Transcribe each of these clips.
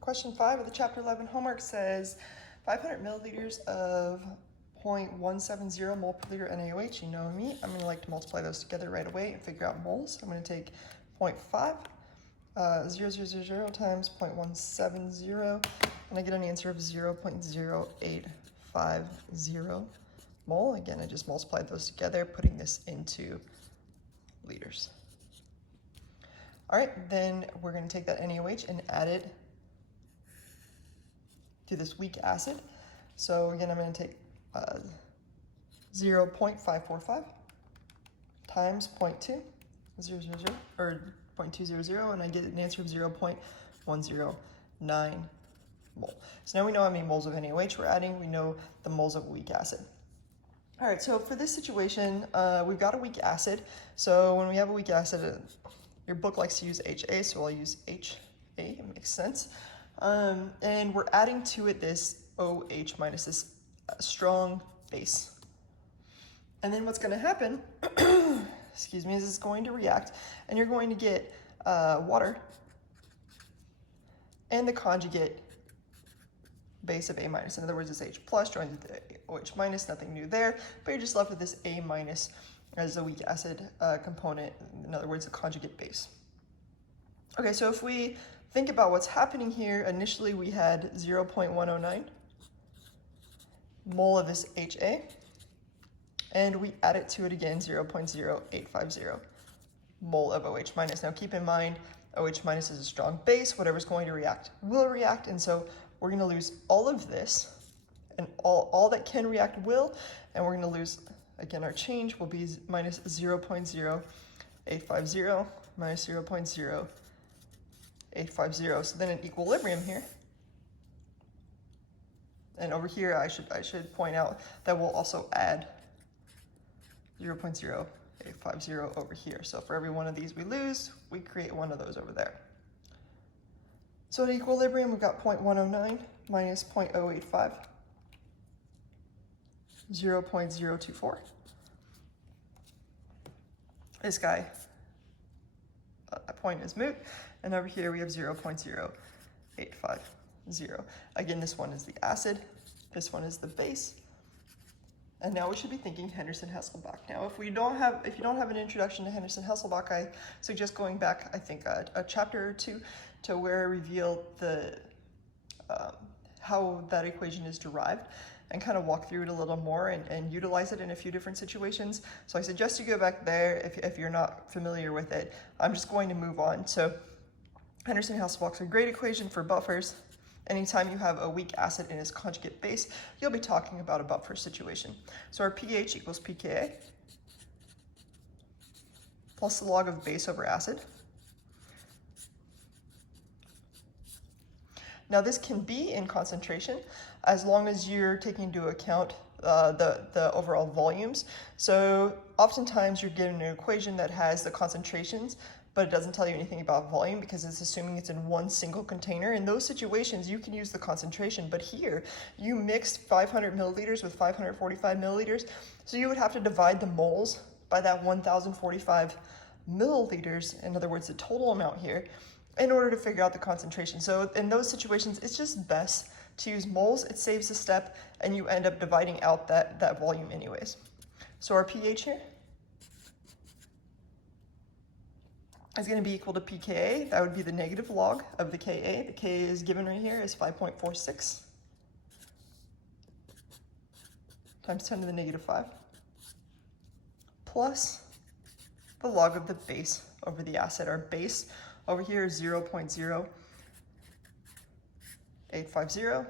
Question 5 of the Chapter 11 homework says 500 milliliters of 0.170 mole per liter NaOH. You know me, I'm going to like to multiply those together right away and figure out moles. I'm going to take 0.5, 0.000 times 0.170, and I get an answer of 0.0850 mole. Again, I just multiplied those together, putting this into liters. All right, then we're going to take that NaOH and add it to this weak acid. So again, I'm going to take 0.545 times 0.200 or 0.200, and I get an answer of 0.109 mole. So now we know how many moles of NaOH we're adding. We know the moles of a weak acid. All right, so for this situation, we've got a weak acid. So when we have a weak acid, your book likes to use HA, so I'll use HA, it makes sense. And we're adding to it this OH minus, this strong base. And then what's gonna happen, excuse me, is it's going to react, and you're going to get water and the conjugate base of A minus. In other words, it's H plus joins with the OH minus, nothing new there, but you're just left with this A minus as a weak acid component, in other words, a conjugate base. Okay, so if we think about what's happening here, initially we had 0.109 mole of this HA, and we add it to it again, 0.0850 mole of OH minus. Now keep in mind, OH minus is a strong base, whatever's going to react will react, and so we're gonna lose all of this, and all that can react will, and we're gonna lose, again, our change will be minus 0.0850 minus 0.0850. So then in equilibrium here, and over here I should point out that we'll also add 0.0850 over here. So for every one of these we lose, we create one of those over there. So at equilibrium, we've got 0.109 minus 0.085, 0.024. This guy, that point is moot. And over here we have 0.0850. Again, this one is the acid, this one is the base. And now we should be thinking Henderson-Hasselbalch. Now, if you don't have an introduction to Henderson-Hasselbalch, I suggest going back, I think, a chapter or two to where I reveal the how that equation is derived, and kind of walk through it a little more and utilize it in a few different situations. So I suggest you go back there if you're not familiar with it. I'm just going to move on. So Henderson-Hasselbalch is a great equation for buffers. Anytime you have a weak acid in its conjugate base, you'll be talking about a buffer situation. So our pH equals pKa plus the log of base over acid. Now this can be in concentration as long as you're taking into account the overall volumes. So oftentimes you're given an equation that has the concentrations, but it doesn't tell you anything about volume because it's assuming it's in one single container. In those situations, you can use the concentration, but here you mixed 500 milliliters with 545 milliliters, so you would have to divide the moles by that 1045 milliliters, in other words, the total amount here, in order to figure out the concentration. So in those situations, it's just best to use moles. It saves a step, and you end up dividing out that volume anyways. So our pH here is going to be equal to pKa. That would be the negative log of the Ka. The Ka is given right here is 5.46 times 10 to the negative 5 plus the log of the base over the acid. Our base over here is 0.0850,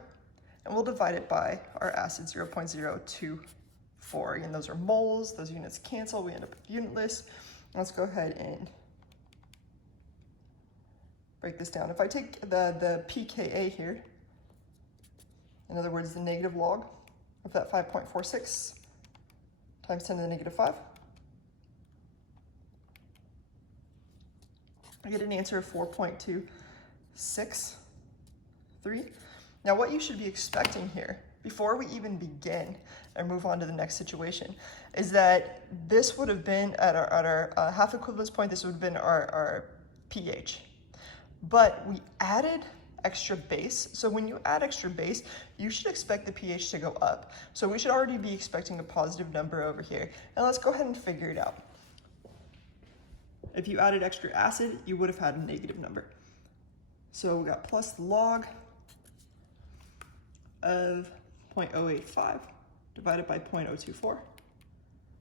and we'll divide it by our acid, 0.024. Again, those are moles. Those units cancel. We end up with unitless. Let's go ahead and break this down. If I take the pKa here, in other words, the negative log of that 5.46 times 10 to the negative 5, I get an answer of 4.263. Now what you should be expecting here, before we even begin and move on to the next situation, is that this would have been at our half equivalence point, this would have been our pH. But we added extra base. So when you add extra base, you should expect the pH to go up. So we should already be expecting a positive number over here. And let's go ahead and figure it out. If you added extra acid, you would have had a negative number. So we got plus the log of 0.085 divided by 0.024.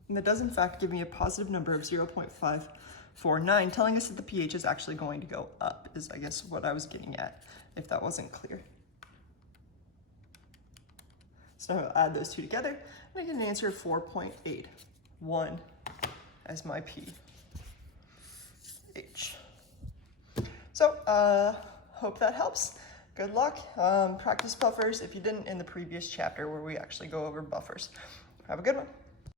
And that does in fact give me a positive number of 0.549, telling us that the pH is actually going to go up, is I guess what I was getting at, if that wasn't clear. So now I'll add those two together, and I get an answer of 4.81 as my pH. So, hope that helps. Good luck. Practice buffers if you didn't in the previous chapter where we actually go over buffers. Have a good one.